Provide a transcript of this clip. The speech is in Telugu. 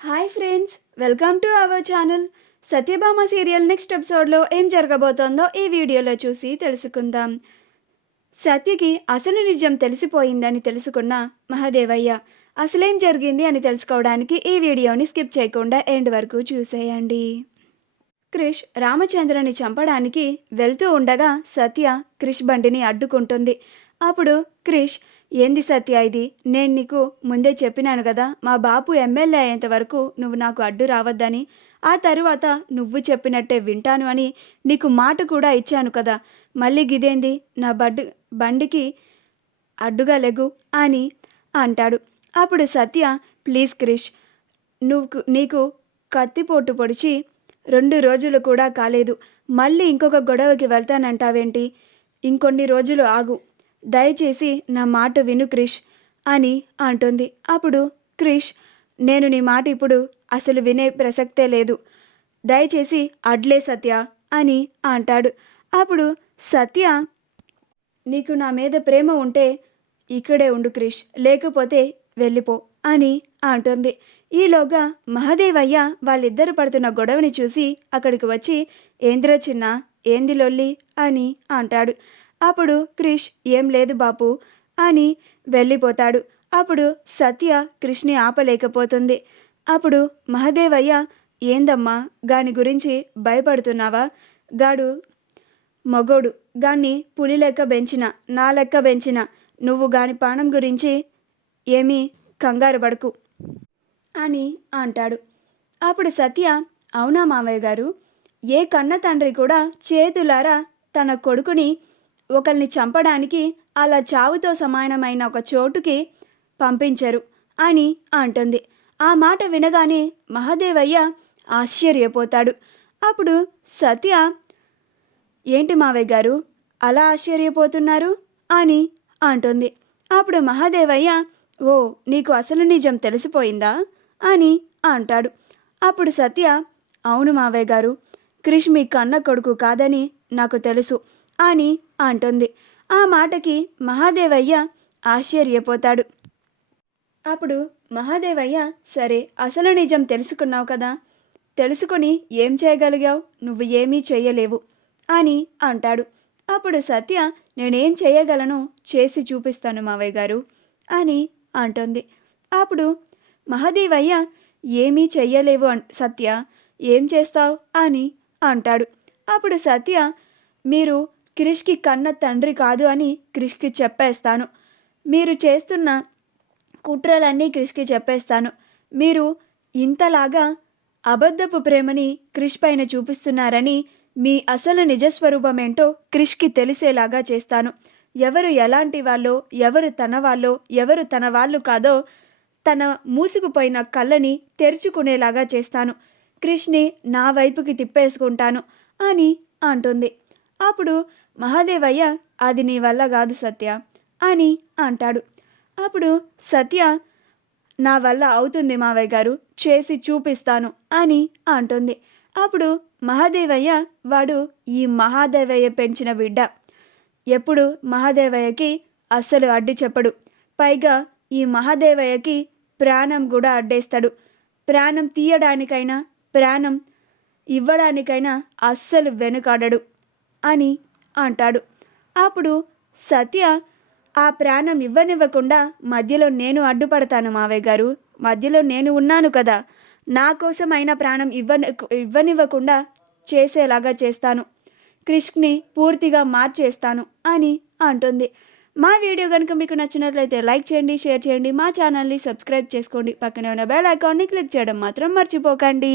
Hi friends, welcome to our channel. Satyabhama serial next ఎపిసోడ్లో ఏం జరగబోతోందో ఈ వీడియోలో చూసి తెలుసుకుందాం. సత్యకి అసలు నిజం తెలిసిపోయిందని తెలుసుకున్న మహాదేవయ్య అసలేం జరిగింది అని తెలుసుకోవడానికి ఈ వీడియోని స్కిప్ చేయకుండా ఎండ్ వరకు చూసేయండి. క్రిష్ రామచంద్రని చంపడానికి వెళ్తూ ఉండగా సత్య క్రిష్ బండిని అడ్డుకుంటుంది. అప్పుడు క్రిష్, ఏంది సత్య ఇది? నేను నీకు ముందే చెప్పినాను కదా, మా బాపు ఎమ్మెల్యే అయ్యేంత వరకు నువ్వు నాకు అడ్డు రావద్దని. ఆ తరువాత నువ్వు చెప్పినట్టే వింటాను అని నీకు మాట కూడా ఇచ్చాను కదా. మళ్ళీ గిదేంది? నా బండికి అడ్డుగా లెగు అని అంటాడు. అప్పుడు సత్య, ప్లీజ్ క్రిష్, నీకు కత్తిపోటు పొడిచి 2 రోజులు కూడా కాలేదు, మళ్ళీ ఇంకొక గొడవకి వెళ్తానంటావేంటి? ఇంకొన్ని రోజులు ఆగు, దయచేసి నా మాట విను క్రిష్ అని అంటుంది. అప్పుడు క్రిష్, నేను నీ మాట ఇప్పుడు అసలు వినే ప్రసక్తే లేదు, దయచేసి అడ్లే సత్య అని అంటాడు. అప్పుడు సత్య, నీకు నా మీద ప్రేమ ఉంటే ఇక్కడే ఉండు క్రిష్, లేకపోతే వెళ్ళిపో అని అంటుంది. ఈలోగా మహాదేవయ్య వాళ్ళిద్దరు పడుతున్న గొడవని చూసి అక్కడికి వచ్చి, ఏంద్ర చిన్న, ఏంది లొల్లి అని అంటాడు. అప్పుడు క్రిష్, ఏం లేదు బాపు అని వెళ్ళిపోతాడు. అప్పుడు సత్య క్రిష్ని ఆపలేకపోతుంది. అప్పుడు మహాదేవయ్య, ఏందమ్మా గాని గురించి భయపడుతున్నావా? గాడు మగోడు, గాన్ని పులి లెక్క పెంచిన, నా లెక్క పెంచిన, నువ్వు గాని ప్రాణం గురించి ఏమీ కంగారు పడకు అని అంటాడు. అప్పుడు సత్య, అవునా మావయ్య గారు, ఏ కన్న తండ్రి కూడా చేతులారా తన కొడుకుని ఒకరిని చంపడానికి అలా చావుతో సమానమైన ఒక చోటుకి పంపించరు అని అంటుంది. ఆ మాట వినగానే మహాదేవయ్య ఆశ్చర్యపోతాడు. అప్పుడు సత్య, ఏంటి మావయ్య గారు అలా ఆశ్చర్యపోతున్నారు అని అంటుంది. అప్పుడు మహాదేవయ్య, ఓ, నీకు అసలు నిజం తెలిసిపోయిందా అని అంటాడు. అప్పుడు సత్య, అవును మావయ్య గారు, క్రిష్ మీ కన్న కొడుకు కాదని నాకు తెలుసు అని అంటుంది. ఆ మాటకి మహాదేవయ్య ఆశ్చర్యపోతాడు. అప్పుడు మహాదేవయ్య, సరే, అసలు నిజం తెలుసుకున్నావు కదా, తెలుసుకొని ఏం చేయగలిగావు? నువ్వు ఏమీ చేయలేవు అని అంటాడు. అప్పుడు సత్య, నేనేం చేయగలను చేసి చూపిస్తాను మావయ్య గారు అని అంటుంది. అప్పుడు మహాదేవయ్య, ఏమీ చెయ్యలేవు సత్య, ఏం చేస్తావు అని అంటాడు. అప్పుడు సత్య, మీరు క్రిష్కి కన్న తండ్రి కాదు అని క్రిష్కి చెప్పేస్తాను, మీరు చేస్తున్న కుట్రలన్నీ క్రిష్కి చెప్పేస్తాను, మీరు ఇంతలాగా అబద్ధపు ప్రేమని క్రిష్ పైన చూపిస్తున్నారని మీ అసలు నిజస్వరూపం ఏంటో క్రిష్కి తెలిసేలాగా చేస్తాను. ఎవరు ఎలాంటి వాళ్ళో, ఎవరు తన వాళ్ళో, ఎవరు తన వాళ్ళు కాదో తన మూసుకుపోయిన కళ్ళని తెరుచుకునేలాగా చేస్తాను, క్రిష్ని నా వైపుకి తిప్పేసుకుంటాను అని అంటుంది. అప్పుడు మహాదేవయ్య, అది నీ వల్ల కాదు సత్య అని అంటాడు. అప్పుడు సత్య, నా వల్ల అవుతుంది మావయ్య గారు, చేసి చూపిస్తాను అని అంటుంది. అప్పుడు మహాదేవయ్య, వాడు ఈ మహాదేవయ్య పెంచిన బిడ్డ, ఎప్పుడు మహాదేవయ్యకి అస్సలు అడ్డు చెప్పడు, పైగా ఈ మహాదేవయ్యకి ప్రాణం కూడా అడ్డేస్తాడు, ప్రాణం తీయడానికైనా ప్రాణం ఇవ్వడానికైనా అస్సలు వెనుకాడడు అని అంటాడు. అప్పుడు సత్య, ఆ ప్రాణం ఇవ్వనివ్వకుండా మధ్యలో నేను అడ్డుపడతాను మావయ్య గారు, మధ్యలో నేను ఉన్నాను కదా, నా కోసం అయిన ప్రాణం ఇవ్వనివ్వకుండా చేసేలాగా చేస్తాను, క్రిష్ని పూర్తిగా మార్చేస్తాను అని అంటుంది. మా వీడియో కనుక మీకు నచ్చినట్లయితే లైక్ చేయండి, షేర్ చేయండి, మా ఛానల్ని సబ్స్క్రైబ్ చేసుకోండి, పక్కనే ఉన్న బెల్ ఐకాన్ని క్లిక్ చేయడం మాత్రం మర్చిపోకండి.